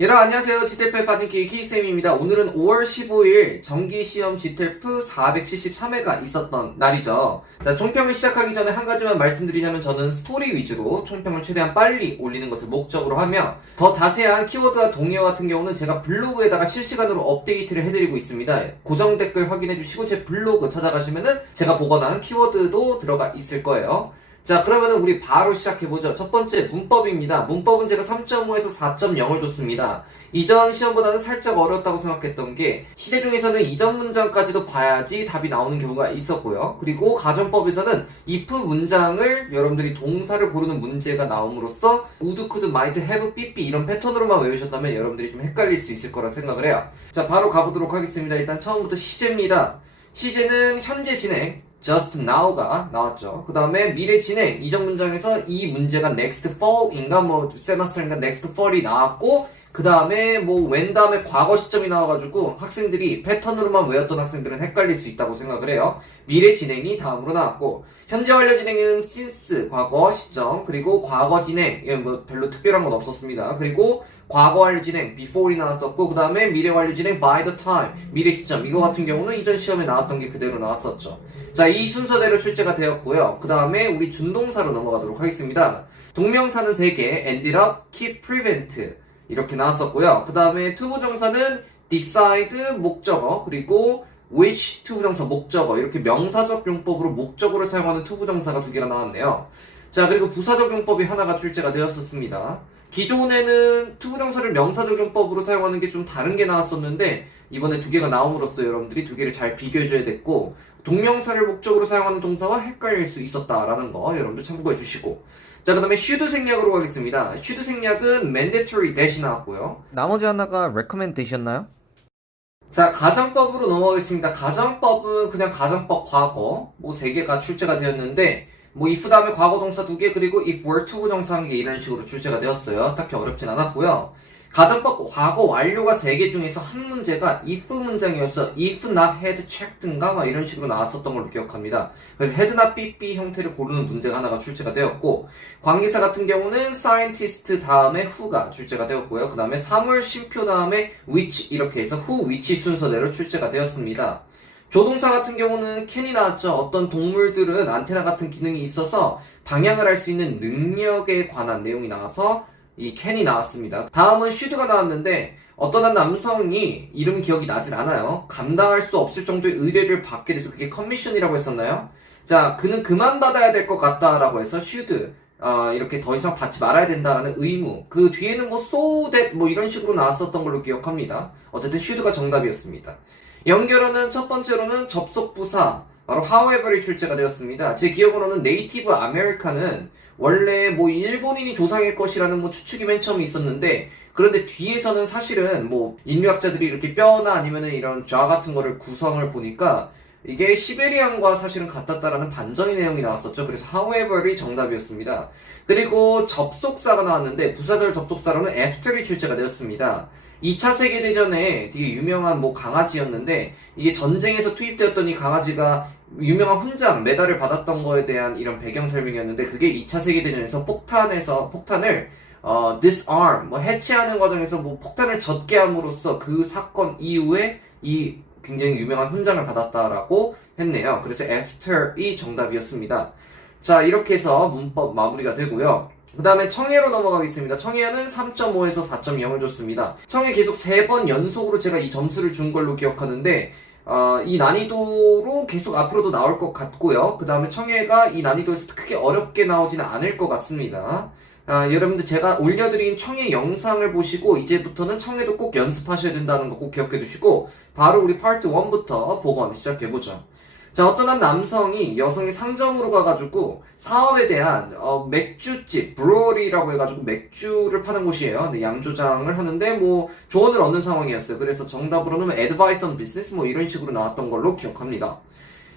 여러분 안녕하세요. GTF에 빠진 K쌤입니다. 오늘은 5월 15일 정기시험 GTF 473회가 있었던 날이죠. 자, 총평을 시작하기 전에 한 가지만 말씀드리자면 저는 스토리 위주로 총평을 최대한 빨리 올리는 것을 목적으로 하며 더 자세한 키워드와 동의어 같은 경우는 제가 블로그에다가 실시간으로 업데이트를 해드리고 있습니다. 고정 댓글 확인해주시고 제 블로그 찾아가시면은 제가 보관한 키워드도 들어가 있을 거예요. 자, 그러면은 우리 바로 시작해보죠. 첫 번째, 문법입니다. 문법은 제가 3.5에서 4.0을 줬습니다. 이전 시험보다는 살짝 어려웠다고 생각했던 게 시제 중에서는 이전 문장까지도 봐야지 답이 나오는 경우가 있었고요. 그리고 가정법에서는 if 문장을 여러분들이 동사를 고르는 문제가 나옴으로써 would, could, might, have, be 이런 패턴으로만 외우셨다면 여러분들이 좀 헷갈릴 수 있을 거라 생각을 해요. 자, 바로 가보도록 하겠습니다. 일단 처음부터 시제입니다. 시제는 현재 진행 just now가 나왔죠. 그 다음에 미래 진행 이전 문장에서 이 문제가 next fall인가 semester인가 next fall이 나왔고 그 다음에 when 다음에 과거 시점이 나와가지고 학생들이 패턴으로만 외웠던 학생들은 헷갈릴 수 있다고 생각을 해요. 미래 진행이 다음으로 나왔고 현재 완료 진행은 since 과거 시점 그리고 과거 진행 별로 특별한 건 없었습니다. 그리고 과거 완료 진행 before이 나왔었고 그 다음에 미래 완료 진행 by the time 미래 시점 이거 같은 경우는 이전 시험에 나왔던 게 그대로 나왔었죠. 자, 이 순서대로 출제가 되었고요. 그 다음에 우리 준동사로 넘어가도록 하겠습니다. 동명사는 3개 ended up, keep, prevent 이렇게 나왔었고요. 그 다음에 투부정사는 decide 목적어 그리고 which 투부정사 목적어 이렇게 명사적 용법으로 목적어를 사용하는 투부정사가 2개가 나왔네요. 자, 그리고 부사적 용법이 하나가 출제가 되었었습니다. 기존에는 투부정사를 명사적 용법으로 사용하는 게 좀 다른 게 나왔었는데 이번에 2개가 나옴으로써 여러분들이 2개를 잘 비교해줘야 됐고 동명사를 목적으로 사용하는 동사와 헷갈릴 수 있었다라는 거 여러분들 참고해 주시고 자, 그 다음에 should 생략으로 가겠습니다. should 생략은 mandatory 대신 나왔고요. 나머지 하나가 recommend 되셨나요? 자, 가정법으로 넘어가겠습니다. 가정법은 그냥 가정법 과거 3개가 출제가 되었는데 if 다음에 과거 동사 2개 그리고 if were to 부정사 1개 이런 식으로 출제가 되었어요. 딱히 어렵진 않았고요. 가정법 과거 완료가 3개 중에서 한 문제가 if 문장이어서 if not had checked인가 이런 식으로 나왔었던 걸로 기억합니다. 그래서 had not be 형태를 고르는 문제가 하나가 출제가 되었고 관계사 같은 경우는 scientist 다음에 who가 출제가 되었고요. 그 다음에 사물 쉼표 다음에 which 이렇게 해서 who, which 순서대로 출제가 되었습니다. 조동사 같은 경우는 can이 나왔죠. 어떤 동물들은 안테나 같은 기능이 있어서 방향을 할 수 있는 능력에 관한 내용이 나와서 이 can이 나왔습니다. 다음은 should가 나왔는데 어떤 한 남성이 이름 기억이 나질 않아요. 감당할 수 없을 정도의 의뢰를 받게 돼서 그게 커미션이라고 했었나요? 자, 그는 그만 받아야 될 것 같다라고 해서 should 이렇게 더 이상 받지 말아야 된다라는 의무 그 뒤에는 so that 이런 식으로 나왔었던 걸로 기억합니다. 어쨌든 should가 정답이었습니다. 연결어는 첫 번째로는 접속부사 바로 however이 출제가 되었습니다. 제 기억으로는 네이티브 아메리카는 원래 일본인이 조상일 것이라는 추측이 맨 처음에 있었는데 그런데 뒤에서는 사실은 인류학자들이 이렇게 뼈나 아니면은 이런 좌 같은 거를 구성을 보니까 이게 시베리안과 사실은 같았다라는 반전의 내용이 나왔었죠. 그래서 however이 정답이었습니다. 그리고 접속사가 나왔는데 부사절 접속사로는 after이 출제가 되었습니다. 2차 세계대전에 되게 유명한 강아지였는데 이게 전쟁에서 투입되었던 이 강아지가 유명한 훈장, 메달을 받았던 거에 대한 이런 배경 설명이었는데 그게 2차 세계대전에서 폭탄을 disarm, 해체하는 과정에서 폭탄을 젖게 함으로써 그 사건 이후에 이 굉장히 유명한 훈장을 받았다라고 했네요. 그래서 after이 정답이었습니다. 자, 이렇게 해서 문법 마무리가 되고요. 그 다음에 청해로 넘어가겠습니다. 청해는 3.5에서 4.0을 줬습니다. 청해 계속 3번 연속으로 제가 이 점수를 준 걸로 기억하는데 이 난이도로 계속 앞으로도 나올 것 같고요. 그 다음에 청해가 이 난이도에서 크게 어렵게 나오지는 않을 것 같습니다. 여러분들 제가 올려드린 청해 영상을 보시고 이제부터는 청해도 꼭 연습하셔야 된다는 거 꼭 기억해 두시고 바로 우리 파트 1부터 복원 시작해보죠. 자, 어떤 한 남성이 여성의 상점으로 가가지고 사업에 대한 맥주집, 브루어리라고 해가지고 맥주를 파는 곳이에요. 네, 양조장을 하는데 조언을 얻는 상황이었어요. 그래서 정답으로는 advice on business 이런 식으로 나왔던 걸로 기억합니다.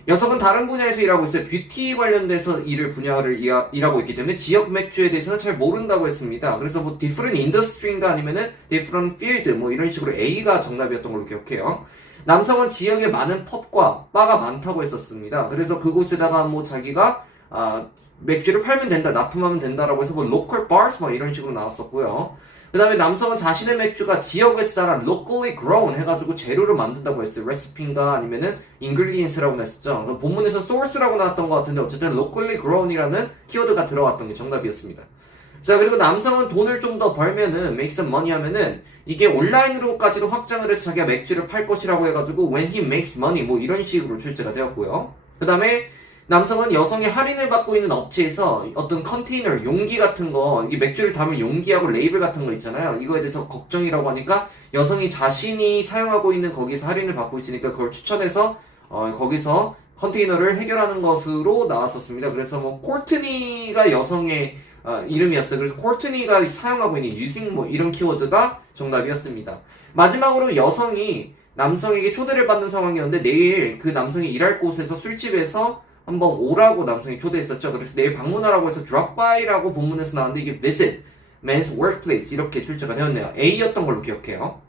녀석은 다른 분야에서 일하고 있어요. 뷰티 관련돼서 분야를 일하고 있기 때문에 지역 맥주에 대해서는 잘 모른다고 했습니다. 그래서 different industry인가 아니면은 different field 이런 식으로 A가 정답이었던 걸로 기억해요. 남성은 지역에 많은 펍과 바가 많다고 했었습니다. 그래서 그곳에다가 자기가 맥주를 팔면 된다, 납품하면 된다라고 해서 local bars 이런 식으로 나왔었고요. 그 다음에 남성은 자신의 맥주가 지역에서 자란 locally grown 해가지고 재료를 만든다고 했어요. 레시피인가 아니면은 ingredients라고 했었죠. 본문에서 source라고 나왔던 것 같은데 어쨌든 locally grown이라는 키워드가 들어갔던 게 정답이었습니다. 자, 그리고 남성은 돈을 좀 더 벌면은 make some money 하면은 이게 온라인으로까지도 확장을 해서 자기가 맥주를 팔 것이라고 해가지고 when he makes money 뭐 이런 식으로 출제가 되었고요. 그 다음에 남성은 여성이 할인을 받고 있는 업체에서 어떤 컨테이너, 용기 같은 거, 이게 맥주를 담을 용기하고 레이블 같은 거 있잖아요. 이거에 대해서 걱정이라고 하니까 여성이 자신이 사용하고 있는 거기서 할인을 받고 있으니까 그걸 추천해서 거기서 컨테이너를 해결하는 것으로 나왔었습니다. 그래서 뭐 코르트니가 여성의 이름이었어요. 그래서 코르트니가 사용하고 있는 using 뭐 이런 키워드가 정답이었습니다. 마지막으로 여성이 남성에게 초대를 받는 상황이었는데 내일 그 남성이 일할 곳에서 술집에서 한번 오라고 남성이 초대했었죠. 그래서 내일 방문하라고 해서 drop by라고 본문에서 나왔는데 이게 visit, men's workplace 이렇게 출제가 되었네요. A였던 걸로 기억해요.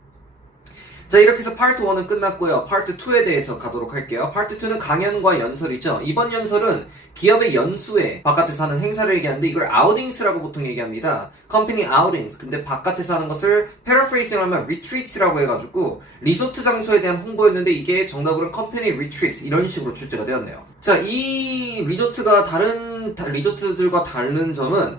자, 이렇게 해서 파트 1은 끝났고요. 파트 2에 대해서 가도록 할게요. 파트 2는 강연과 연설이죠. 이번 연설은 기업의 연수회, 바깥에서 하는 행사를 얘기하는데 이걸 outing스라고 보통 얘기합니다. company outings. 근데 바깥에서 하는 것을 paraphrasing 하면 retreats라고 해가지고 리조트 장소에 대한 홍보였는데 이게 정답으로는 company retreats 이런 식으로 출제가 되었네요. 자, 이 리조트가 다른 리조트들과 다른 점은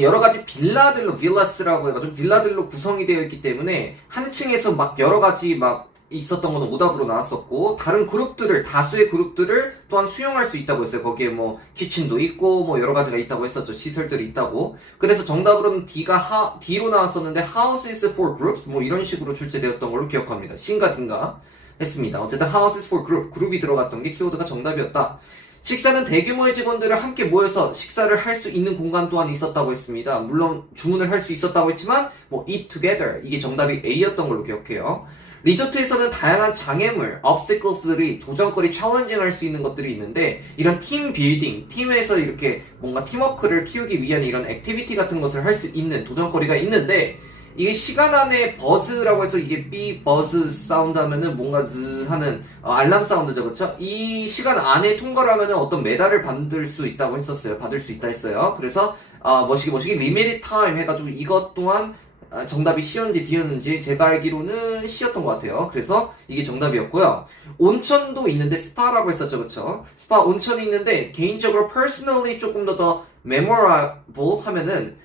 여러 가지 빌라들로, 빌라스라고 해가지고 빌라들로 구성이 되어 있기 때문에 한 층에서 막 여러 가지 막 있었던 거는 오답으로 나왔었고 다른 그룹들을, 다수의 그룹들을 또한 수용할 수 있다고 했어요. 거기에 뭐 키친도 있고 뭐 여러 가지가 있다고 했었죠. 시설들이 있다고. 그래서 정답으로는 D로 나왔었는데 houses for groups 뭐 이런 식으로 출제되었던 걸로 기억합니다. C인가 D인가 했습니다. 어쨌든 houses for group, 그룹이 들어갔던 게 키워드가 정답이었다. 식사는 대규모의 직원들을 함께 모여서 식사를 할 수 있는 공간 또한 있었다고 했습니다. 물론 주문을 할 수 있었다고 했지만 뭐 eat together 이게 정답이 A였던 걸로 기억해요. 리조트에서는 다양한 장애물, obstacles들이 도전거리, 챌린징 할 수 있는 것들이 있는데 이런 팀 빌딩, 팀에서 이렇게 뭔가 팀워크를 키우기 위한 이런 액티비티 같은 것을 할 수 있는 도전거리가 있는데 이게 시간 안에 버즈라고 해서 이게 삐 버즈 사운드 하면은 뭔가 즈 하는 알람 사운드죠, 그렇죠? 이 시간 안에 통과를 하면은 어떤 메달을 받을 수 있다고 했었어요. 받을 수 있다 했어요. 그래서 머시기 limited time 해가지고 이것 또한 정답이 C였는지 D였는지 제가 알기로는 C였던 것 같아요. 그래서 이게 정답이었고요. 온천도 있는데 스파라고 했었죠, 그렇죠? 스파 온천이 있는데 개인적으로 personally 조금 더 memorable 하면은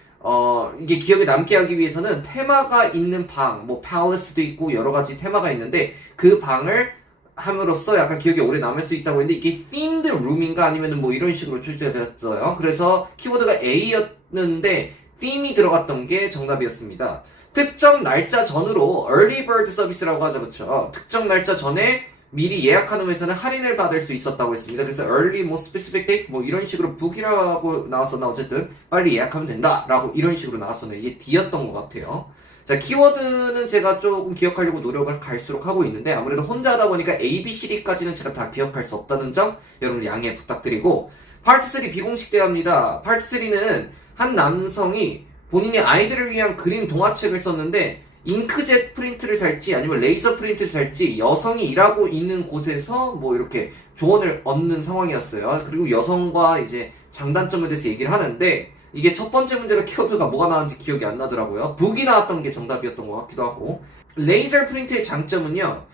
이게 기억에 남게 하기 위해서는 테마가 있는 방, 뭐 palace도 있고 여러 가지 테마가 있는데 그 방을 함으로써 약간 기억에 오래 남을 수 있다고 했는데 이게 themed room인가 아니면은 뭐 이런 식으로 출제가 되었어요. 그래서 키워드가 A였는데 theme이 들어갔던 게 정답이었습니다. 특정 날짜 전으로 early bird 서비스라고 하죠, 그렇죠? 특정 날짜 전에 미리 예약하는 회사는 할인을 받을 수 있었다고 했습니다. 그래서 early, 뭐 specific date, 뭐 이런 식으로 book이라고 나왔었나 어쨌든 빨리 예약하면 된다라고 이런 식으로 나왔었네요. 이게 D였던 것 같아요. 자, 키워드는 제가 조금 기억하려고 노력을 갈수록 하고 있는데 아무래도 혼자 하다 보니까 A, B, C, D까지는 제가 다 기억할 수 없다는 점 여러분 양해 부탁드리고 파트 3 비공식 대화입니다. 파트 3는 한 남성이 본인의 아이들을 위한 그림 동화책을 썼는데 잉크젯 프린트를 살지 아니면 레이저 프린트를 살지 여성이 일하고 있는 곳에서 뭐 이렇게 조언을 얻는 상황이었어요. 그리고 여성과 이제 장단점에 대해서 얘기를 하는데 이게 첫 번째 문제가 키워드가 뭐가 나왔는지 기억이 안 나더라고요. 북이 나왔던 게 정답이었던 것 같기도 하고 레이저 프린트의 장점은요.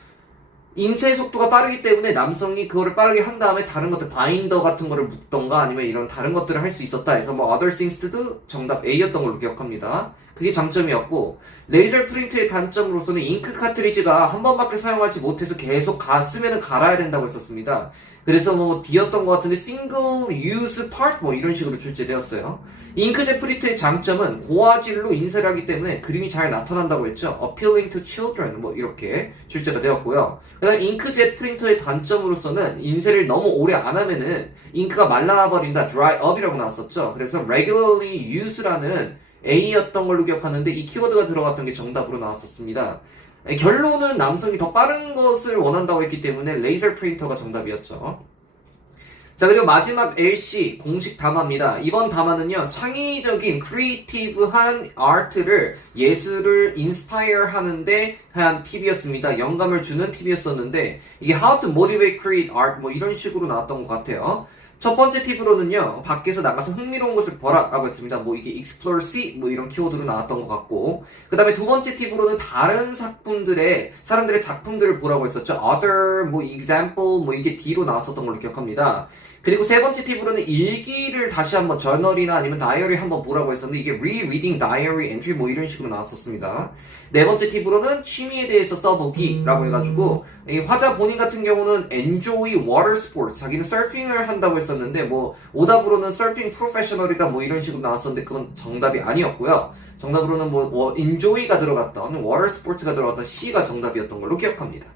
인쇄 속도가 빠르기 때문에 남성이 그거를 빠르게 한 다음에 다른 것들 바인더 같은 거를 묶던가 아니면 이런 다른 것들을 할 수 있었다 해서 뭐 other things도 정답 A였던 걸로 기억합니다. 그게 장점이었고 레이저 프린트의 단점으로서는 잉크 카트리지가 한 번밖에 사용하지 못해서 계속 쓰면은 갈아야 된다고 했었습니다. 그래서 뭐 D였던 것 같은데 single use part 뭐 이런 식으로 출제되었어요. 잉크젯 프린트의 장점은 고화질로 인쇄를 하기 때문에 그림이 잘 나타난다고 했죠. appealing to children 뭐 이렇게 출제가 되었고요. 그다음 잉크젯 프린터의 단점으로서는 인쇄를 너무 오래 안 하면은 잉크가 말라버린다, dry up이라고 나왔었죠. 그래서 regularly use라는 A였던 걸로 기억하는데 이 키워드가 들어갔던 게 정답으로 나왔었습니다. 결론은 남성이 더 빠른 것을 원한다고 했기 때문에 레이저 프린터가 정답이었죠. 자, 그리고 마지막 LC 공식 담화입니다. 이번 담화는요, 창의적인, 크리에이티브한 아트를, 예술을 인스파이어 하는데 한 팁이었습니다. 영감을 주는 팁이었었는데, 이게 How to motivate create art, 뭐 이런 식으로 나왔던 것 같아요. 첫 번째 팁으로는요, 밖에서 나가서 흥미로운 것을 보라 라고 했습니다. 뭐 이게 explore, see 뭐 이런 키워드로 나왔던 것 같고, 그 다음에 두 번째 팁으로는 다른 사람들의 작품들을 보라고 했었죠. other, 뭐 example, 뭐 이게 D로 나왔었던 걸로 기억합니다. 그리고 세 번째 팁으로는 일기를 다시 한번 저널이나 아니면 다이어리 한번 보라고 했었는데 이게 rereading diary entry 뭐 이런 식으로 나왔었습니다. 네 번째 팁으로는 취미에 대해서 써보기 라고 해가지고 이 화자 본인 같은 경우는 enjoy water sports 자기는 서핑을 한다고 했었는데 뭐 오답으로는 서핑 프로페셔널이다 뭐 이런 식으로 나왔었는데 그건 정답이 아니었고요. 정답으로는 뭐 enjoy가 들어갔던 water sports가 들어갔던 C가 정답이었던 걸로 기억합니다.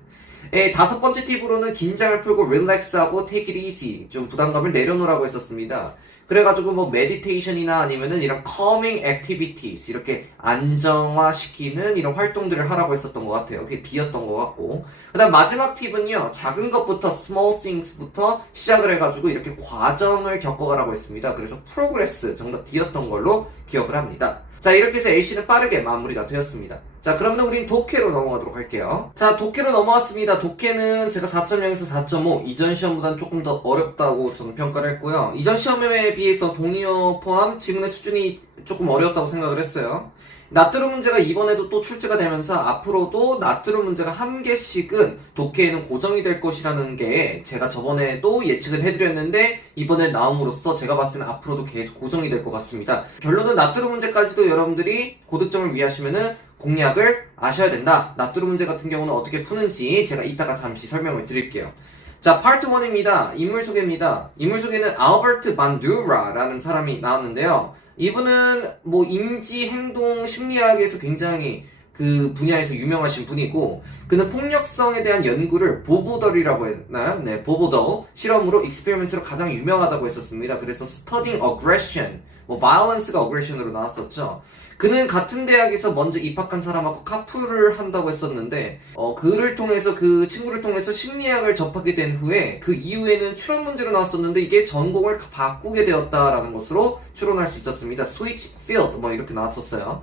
다섯 번째 팁으로는 긴장을 풀고 릴렉스하고 take it easy 좀 부담감을 내려놓으라고 했었습니다. 그래가지고 뭐 meditation이나 아니면은 이런 calming activities 이렇게 안정화시키는 이런 활동들을 하라고 했었던 것 같아요. 그게 B였던 것 같고 그 다음 마지막 팁은요 작은 것부터 small things부터 시작을 해가지고 이렇게 과정을 겪어가라고 했습니다. 그래서 progress 정답 D였던 걸로 기억을 합니다. 자 이렇게 해서 A씨는 빠르게 마무리가 되었습니다. 자 그러면 우린 독해로 넘어가도록 할게요. 자 독해로 넘어왔습니다. 독해는 제가 4.0에서 4.5 이전 시험보다는 조금 더 어렵다고 저는 평가를 했고요. 이전 시험에 비해서 동의어 포함 지문의 수준이 조금 어려웠다고 생각을 했어요. 나트루 문제가 이번에도 또 출제가 되면서 앞으로도 나트루 문제가 한 개씩은 독해에는 고정이 될 것이라는 게 제가 저번에도 예측을 해드렸는데 이번에 나옴으로써 제가 봤을 때는 앞으로도 계속 고정이 될 것 같습니다. 결론은 나트루 문제까지도 여러분들이 고득점을 위하시면은 공략을 아셔야 된다. 나트루 문제 같은 경우는 어떻게 푸는지 제가 이따가 잠시 설명을 드릴게요. 자, 파트 1입니다. 인물 소개입니다. 인물 소개는 알버트 반두라라는 사람이 나왔는데요. 이분은 뭐 인지 행동 심리학에서 굉장히 그 분야에서 유명하신 분이고 그는 폭력성에 대한 연구를 보보덜이라고 했나요? 네, 보보덜 실험으로 익스페리먼트로 가장 유명하다고 했었습니다. 그래서 studying aggression, 뭐 violence가 aggression으로 나왔었죠. 그는 같은 대학에서 먼저 입학한 사람하고 카풀을 한다고 했었는데 그를 통해서 그 친구를 통해서 심리학을 접하게 된 후에 그 이후에는 추론 문제로 나왔었는데 이게 전공을 바꾸게 되었다라는 것으로 추론할 수 있었습니다. switch field 뭐 이렇게 나왔었어요.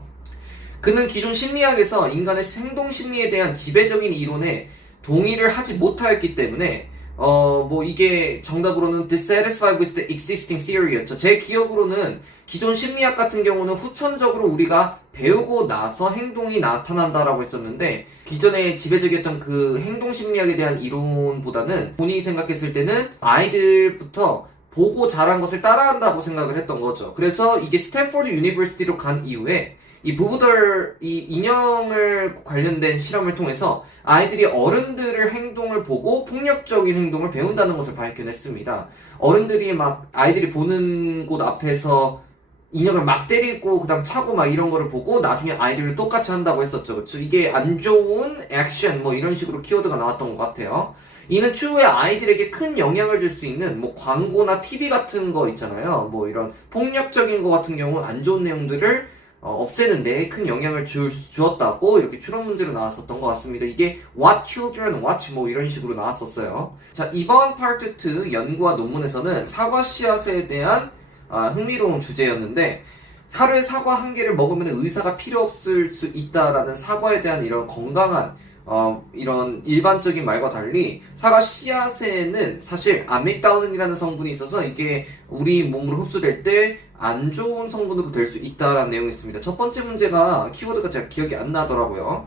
그는 기존 심리학에서 인간의 행동 심리에 대한 지배적인 이론에 동의를 하지 못하였기 때문에 뭐 이게 정답으로는 dissatisfied with the existing theory였죠. 제 기억으로는 기존 심리학 같은 경우는 후천적으로 우리가 배우고 나서 행동이 나타난다라고 했었는데 기존에 지배적이었던 그 행동 심리학에 대한 이론보다는 본인이 생각했을 때는 아이들부터 보고 자란 것을 따라한다고 생각을 했던 거죠. 그래서 이게 스탠포드 유니버시티로 간 이후에 이 부부들 이 인형을 관련된 실험을 통해서 아이들이 어른들의 행동을 보고 폭력적인 행동을 배운다는 것을 밝혀냈습니다. 어른들이 막 아이들이 보는 곳 앞에서 인형을 막 때리고 그다음 차고 막 이런 거를 보고 나중에 아이들을 똑같이 한다고 했었죠. 그렇죠? 이게 안 좋은 액션 뭐 이런 식으로 키워드가 나왔던 것 같아요. 이는 추후에 아이들에게 큰 영향을 줄 수 있는 뭐 광고나 TV 같은 거 있잖아요. 뭐 이런 폭력적인 거 같은 경우 안 좋은 내용들을 없애는데 큰 영향을 주었다고 이렇게 추론 문제로 나왔었던 것 같습니다. 이게 What Children Watch 뭐 이런 식으로 나왔었어요. 자, 이번 파트 2 연구와 논문에서는 사과 씨앗에 대한 흥미로운 주제였는데 하루에 사과 한 개를 먹으면 의사가 필요 없을 수 있다라는 사과에 대한 이런 건강한 이런 일반적인 말과 달리 사과 씨앗에는 사실 아미달린이라는 성분이 있어서 이게 우리 몸으로 흡수될 때 안 좋은 성분으로 될 수 있다라는 내용이 있습니다. 첫 번째 문제가 키워드가 제가 기억이 안 나더라고요.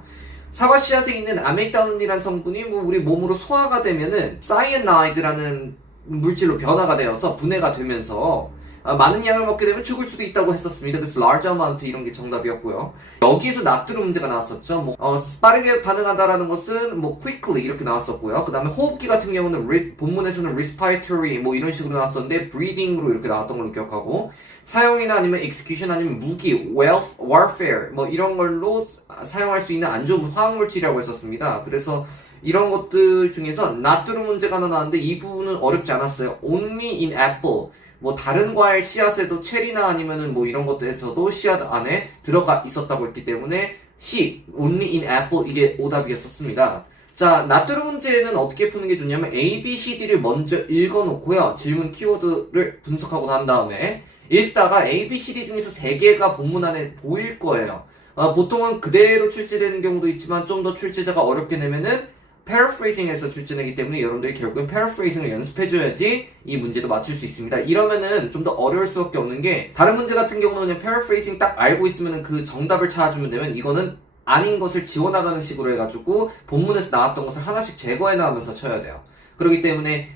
사과 씨앗에 있는 아미달린이라는 성분이 뭐 우리 몸으로 소화가 되면은 사이아나이드라는 물질로 변화가 되어서 분해가 되면서 많은 양을 먹게 되면 죽을 수도 있다고 했었습니다. 그래서 large amount 이런 게 정답이었고요. 여기서 나트루 문제가 나왔었죠. 빠르게 반응한다라는 것은 quickly 이렇게 나왔었고요. 그 다음에 호흡기 같은 경우는 본문에서는 respiratory 뭐 이런 식으로 나왔었는데 breathing으로 이렇게 나왔던 걸로 기억하고 사용이나 아니면 execution 아니면 무기, warfare 뭐 이런 걸로 사용할 수 있는 안 좋은 화학물질이라고 했었습니다. 그래서 이런 것들 중에서 나트루 문제가 하나 나왔는데 이 부분은 어렵지 않았어요. only in apple 뭐 다른 과일 씨앗에도 체리나 아니면은 뭐 이런 것들에서도 씨앗 안에 들어가 있었다고 했기 때문에 C, only in apple 이게 오답이었었습니다. 자, 나트루 문제는 어떻게 푸는 게 좋냐면 A, B, C, D를 먼저 읽어놓고요. 질문 키워드를 분석하고 난 다음에 읽다가 A, B, C, D 중에서 3개가 본문 안에 보일 거예요. 보통은 그대로 출제되는 경우도 있지만 좀 더 출제자가 어렵게 내면은 paraphrasing에서 출제되기 때문에 여러분들이 결국엔 paraphrasing을 연습해줘야지 이 문제도 맞출 수 있습니다. 이러면은 좀 더 어려울 수밖에 없는 게 다른 문제 같은 경우는 그냥 paraphrasing 딱 알고 있으면 그 정답을 찾아주면 되면 이거는 아닌 것을 지워나가는 식으로 해가지고 본문에서 나왔던 것을 하나씩 제거해 나가면서 쳐야 돼요. 그렇기 때문에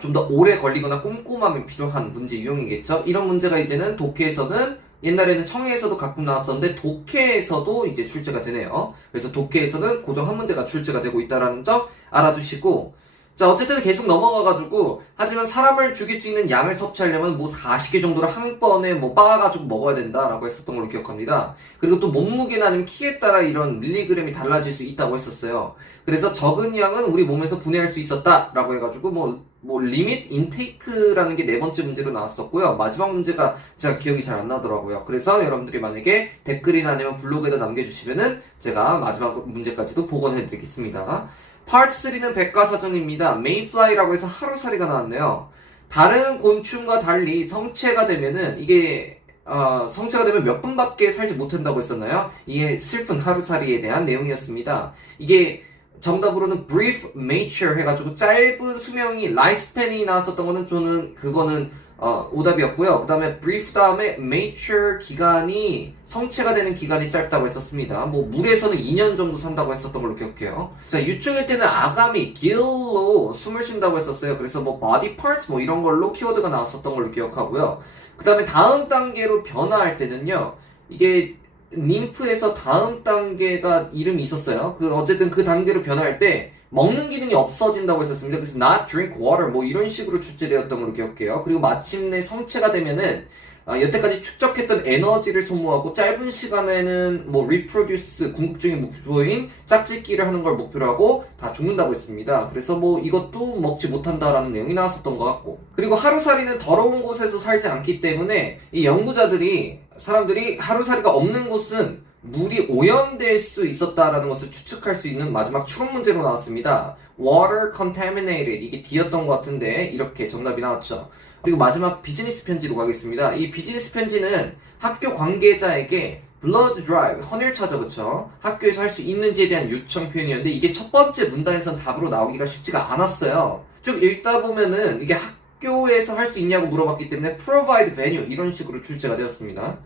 좀 더 오래 걸리거나 꼼꼼함이 필요한 문제 유형이겠죠. 이런 문제가 이제는 독해에서는 옛날에는 청해에서도 가끔 나왔었는데 독해에서도 이제 출제가 되네요. 그래서 독해에서는 고정 한 문제가 출제가 되고 있다는 점 알아두시고, 자 어쨌든 계속 넘어가가지고, 하지만 사람을 죽일 수 있는 양을 섭취하려면 뭐 40개 정도를 한 번에 뭐 빻아가지고 먹어야 된다라고 했었던 걸로 기억합니다. 그리고 또 몸무게나 아니면 키에 따라 이런 밀리그램이 달라질 수 있다고 했었어요. 그래서 적은 양은 우리 몸에서 분해할 수 있었다라고 해가지고 뭐 리밋 인테이크라는 게 네 번째 문제로 나왔었고요. 마지막 문제가 제가 기억이 잘 안 나더라고요. 그래서 여러분들이 만약에 댓글이나 아니면 블로그에다 남겨주시면은 제가 마지막 문제까지도 복원해드리겠습니다. 파트 3는 백과사전입니다. Mayfly라고 해서 하루살이가 나왔네요. 다른 곤충과 달리 성체가 되면은 이게 성체가 되면 몇 분밖에 살지 못한다고 했었나요? 이게 슬픈 하루살이에 대한 내용이었습니다. 이게 정답으로는 brief mature 해가지고 짧은 수명이 lifespan이 나왔었던 거는 저는 그거는 오답이었고요. 그 다음에 brief 다음에 mature 기간이 성체가 되는 기간이 짧다고 했었습니다. 뭐 물에서는 2년 정도 산다고 했었던 걸로 기억해요. 자, 유충일 때는 아가미, gill로 숨을 쉰다고 했었어요. 그래서 뭐 body parts 뭐 이런 걸로 키워드가 나왔었던 걸로 기억하고요. 그 다음에 다음 단계로 변화할 때는요, 이게 님프에서 다음 단계가 이름이 있었어요. 어쨌든 그 단계로 변화할 때 먹는 기능이 없어진다고 했었습니다. 그래서 not drink water 뭐 이런 식으로 출제되었던 걸로 기억해요. 그리고 마침내 성체가 되면은 여태까지 축적했던 에너지를 소모하고 짧은 시간에는 뭐 reproduce 궁극적인 목표인 짝짓기를 하는 걸 목표로 하고 다 죽는다고 했습니다. 그래서 뭐 이것도 먹지 못한다라는 내용이 나왔었던 것 같고, 그리고 하루살이는 더러운 곳에서 살지 않기 때문에 이 연구자들이 사람들이 하루살이가 없는 곳은 물이 오염될 수 있었다라는 것을 추측할 수 있는 마지막 추론 문제로 나왔습니다. Water contaminated, 이게 D였던 것 같은데 이렇게 정답이 나왔죠. 그리고 마지막 비즈니스 편지로 가겠습니다. 이 비즈니스 편지는 학교 관계자에게 blood drive, 헌혈차죠, 그쵸? 학교에서 할 수 있는지에 대한 요청 표현이었는데 이게 첫 번째 문단에선 답으로 나오기가 쉽지가 않았어요. 쭉 읽다 보면은 이게 학교에서 할 수 있냐고 물어봤기 때문에 provide venue 이런 식으로 출제가 되었습니다.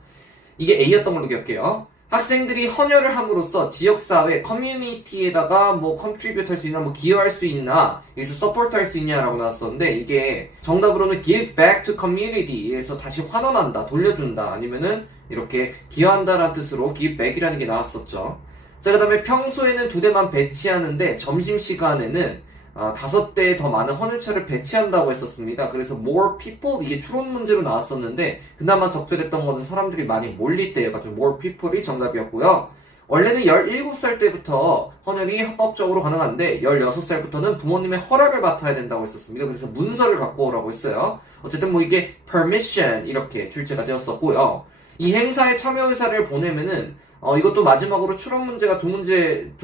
이게 A였던 걸로 기억해요. 학생들이 헌혈을 함으로써 지역사회, 커뮤니티에다가 뭐 컨트리뷰트 할 수 있나, 뭐 기여할 수 있나, 여기서 서포트 할 수 있냐라고 나왔었는데 이게 정답으로는 give back to community에서 다시 환원한다, 돌려준다, 아니면은 이렇게 기여한다라는 뜻으로 give back이라는 게 나왔었죠. 자, 그 다음에 평소에는 2대만 배치하는데 점심시간에는 5대 더 많은 헌혈차를 배치한다고 했었습니다. 그래서 more people, 이게 추론 문제로 나왔었는데 그나마 적절했던 거는 사람들이 많이 몰릴 때여가지고 more people이 정답이었고요. 원래는 17살 때부터 헌혈이 합법적으로 가능한데 16살부터는 부모님의 허락을 맡아야 된다고 했었습니다. 그래서 문서를 갖고 오라고 했어요. 어쨌든 뭐 이게 permission 이렇게 출제가 되었었고요. 이 행사에 참여 의사를 보내면은 이것도 마지막으로 추론 문제가 두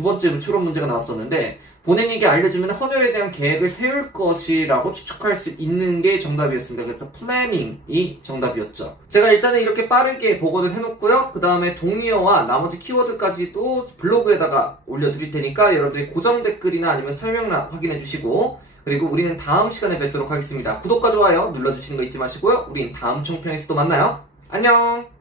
번째 추론 문제가 나왔었는데 본인에게 알려주면 헌혈에 대한 계획을 세울 것이라고 추측할 수 있는 게 정답이었습니다. 그래서 planning이 정답이었죠. 제가 일단은 이렇게 빠르게 복원을 해놓고요. 그 다음에 동의어와 나머지 키워드까지도 블로그에다가 올려드릴 테니까 여러분들이 고정 댓글이나 아니면 설명란 확인해주시고, 그리고 우리는 다음 시간에 뵙도록 하겠습니다. 구독과 좋아요 눌러주시는 거 잊지 마시고요. 우린 다음 총평에서도 만나요. 안녕!